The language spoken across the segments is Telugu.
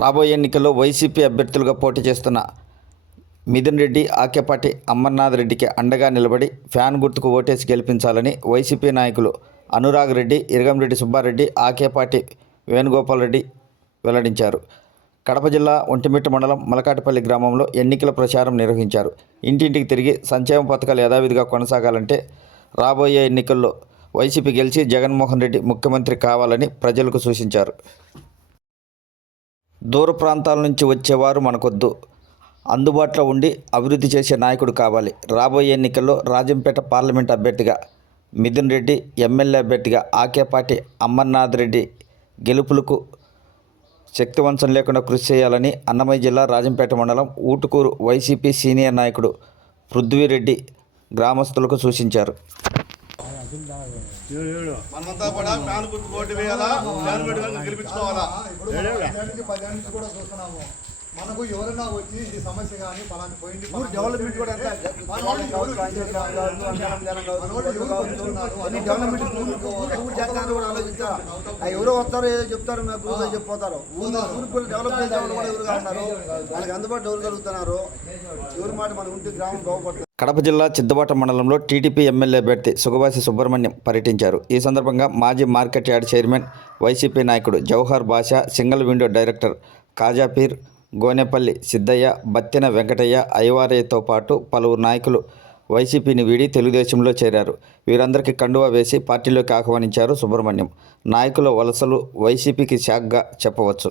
రాబోయే ఎన్నికల్లో వైసీపీ అభ్యర్థులుగా పోటీ చేస్తున్న మిథున్ రెడ్డి, ఆకేపాటి అమర్నాథ్ రెడ్డికి అండగా నిలబడి ఫ్యాన్ గుర్తుకు ఓటేసి గెలిపించాలని వైసీపీ నాయకులు అనురాగ్ రెడ్డి, ఇరగంరెడ్డి సుబ్బారెడ్డి, ఆకేపాటి వేణుగోపాల్ రెడ్డి వెల్లడించారు. కడప జిల్లా ఒంటిమిట్ట మండలం మలకాటిపల్లి గ్రామంలో ఎన్నికల ప్రచారం నిర్వహించారు. ఇంటింటికి తిరిగి సంక్షేమ పథకాలు యథావిధిగా కొనసాగాలంటే రాబోయే ఎన్నికల్లో వైసీపీ గెలిచి జగన్మోహన్ రెడ్డి ముఖ్యమంత్రి కావాలని ప్రజలకు సూచించారు. దూర ప్రాంతాల నుంచి వచ్చేవారు మనకొద్దు, అందుబాటులో ఉండి అభివృద్ధి చేసే నాయకుడు కావాలి. రాబోయే ఎన్నికల్లో రాజంపేట పార్లమెంట్ అభ్యర్థిగా మిథున్ రెడ్డి, ఎమ్మెల్యే అభ్యర్థిగా ఆకేపాటి అమర్నాథ్ రెడ్డి గెలుపులకు శక్తివంచన లేకుండా కృషి చేయాలని అన్నమయ్య జిల్లా రాజంపేట మండలం ఊటుకూరు వైసీపీ సీనియర్ నాయకుడు పృథ్వీరెడ్డి గ్రామస్తులకు సూచించారు. మనమంతా కూడా ఫ్యాన్ గుర్తు ఓటు వేయాలా, ఫ్యాన్ పెట్టుకొని గెలిపించుకోవాలా. మనకు ఎవరైనా వచ్చి ఈ సమస్య కానీ పలాంటి పోయింది డెవలప్మెంట్ కూడా ఎవరో వస్తారో ఏదో చెప్తారు, మేము చెప్పిపోతారు. ఊరు డెవలప్ చేసే వాళ్ళు కూడా ఎవరుగా ఉన్నారు, వాళ్ళకి అందుబాటు ఎవరు కలుగుతున్నారు. ఎవరి మాట మన ఉంటే గ్రామం బాగుపడుతుంది. కడప జిల్లా చిద్దబాట మండలంలో టీడీపీ ఎమ్మెల్యే అభ్యర్థి సుగవాసి సుబ్రహ్మణ్యం పర్యటించారు. ఈ సందర్భంగా మాజీ మార్కెట్ యార్డ్ చైర్మన్, వైసీపీ నాయకుడు Jawahar Basha, single window director Kajapeer, Gonepalli Siddaiah, Battina Venkataiah, అయ్యవారయ్యతో పాటు పలువురు నాయకులు వైసీపీని వీడి తెలుగుదేశంలో చేరారు. వీరందరికీ కండువా వేసి పార్టీలోకి ఆహ్వానించారు సుబ్రహ్మణ్యం. నాయకుల వలసలు వైసీపీకి షాక్గా చెప్పవచ్చు.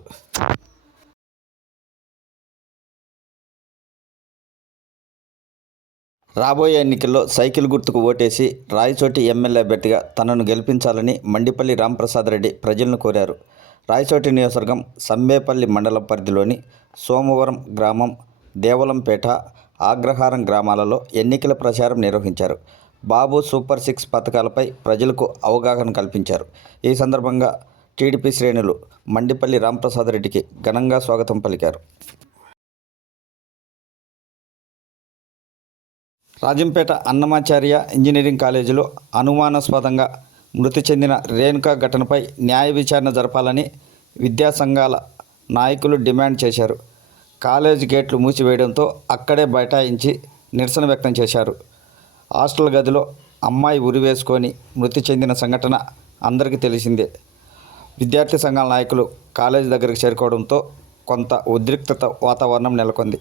రాబోయే ఎన్నికల్లో సైకిల్ గుర్తుకు ఓటేసి రాయచోటి ఎమ్మెల్యే అభ్యర్థిగా తనను గెలిపించాలని మండిపల్లి రాంప్రసాద్ రెడ్డి ప్రజలను కోరారు. రాయచోటి నియోజకవర్గం సంబేపల్లి మండలం పరిధిలోని సోమవరం గ్రామం, దేవలంపేట, ఆగ్రహారం గ్రామాలలో ఎన్నికల ప్రచారం నిర్వహించారు. బాబు సూపర్ 6 పథకాలపై ప్రజలకు అవగాహన కల్పించారు. ఈ సందర్భంగా టీడీపీ శ్రేణులు మండిపల్లి రాంప్రసాద్ రెడ్డికి ఘనంగా స్వాగతం పలికారు. రాజంపేట అన్నమాచార్య ఇంజనీరింగ్ కాలేజీలో అనుమానాస్పదంగా మృతి చెందిన రేణుక ఘటనపై న్యాయ విచారణ జరపాలని విద్యా సంఘాల నాయకులు డిమాండ్ చేశారు. కాలేజీ గేట్లు మూసివేయడంతో అక్కడే బైఠాయించి నిరసన వ్యక్తం చేశారు. హాస్టల్ గదిలో అమ్మాయి ఉరివేసుకొని మృతి చెందిన సంఘటన అందరికీ తెలిసిందే. విద్యార్థి సంఘాల నాయకులు కాలేజీ దగ్గరికి చేరుకోవడంతో కొంత ఉద్రిక్తత వాతావరణం నెలకొంది.